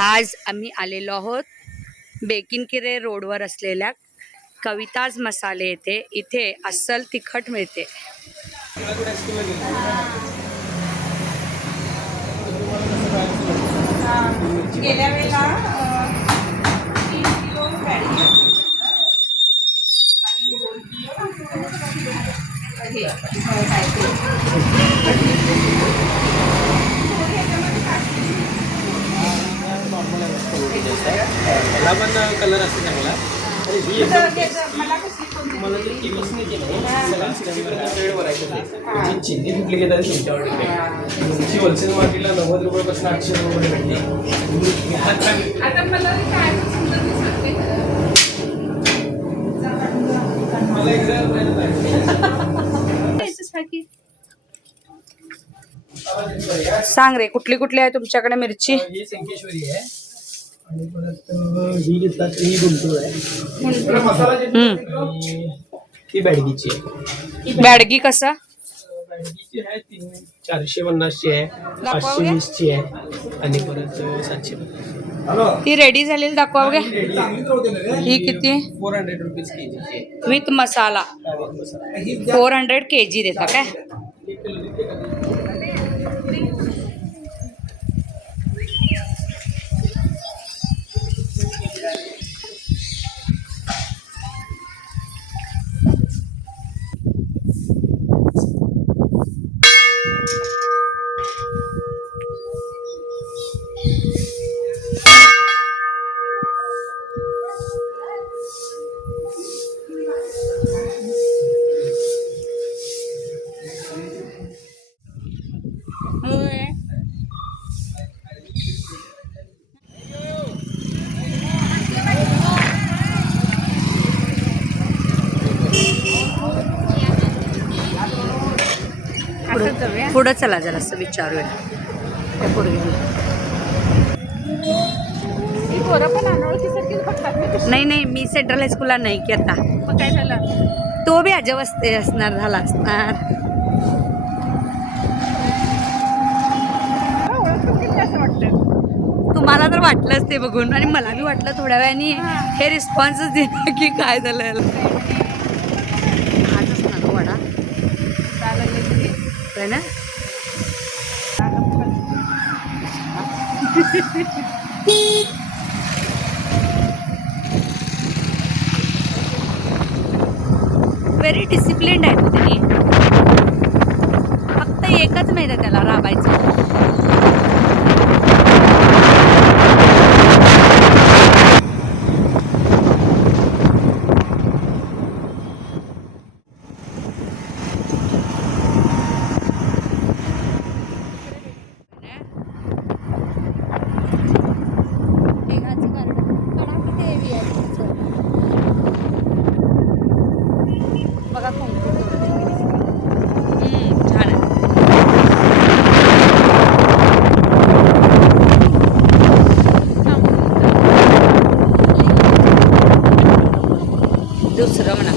आज आम्ही आलेलो आहोत बेकिनकिरे रोडवर असलेल्या कविताज मसाले येथे. इथे अस्सल तिखट मिळते. गेल्या वेळेला 3 किलो बॅडगी मला पण कलर असते चांगला आणि ही मला तर ती पसंत केलं चिंधी कुठली घेतात तुमच्यावर तुमची होलसेल मार्केटला 90 रुपयापासून 800 रुपये भेटली. आता मला काय मला एकदा सांग रे, कुठली कुठली आहे तुमच्याकडे मिरची? ही संकेश्वरी आहे आणि परत ही घेतलात ही गुंटूर आहे. ही बॅडगीची आहे. बॅडगी कसा? बॅडगीची आहे 450ची आहे, 520ची आहे आणि परत 750. ती रेडी झालेली दाखवा बघा. ही किती? 400 रुपीज केजीची आहे. विथ मसाला 400 kg देता काय? पुढं चला जरा असं विचारूया. नाही नाही, मी सेंट्रल हायस्कूलला नाही की आता. मग काय झालं? तो बी अजवस्थे असणार झाला असणार. तुम्हाला तर वाटलंच ते बघून आणि मला बी वाटलं थोड्या वेळाने हे रिस्पॉन्सच देणार की काय झालं याला. हाच असणार तो वडा है ना. व्हेरी डिसिप्लिन्ड आहे तो. त्यांनी फक्त एकच माहिती आहे त्याला राबायचं. बघा छान आहे. दुसरं म्हणा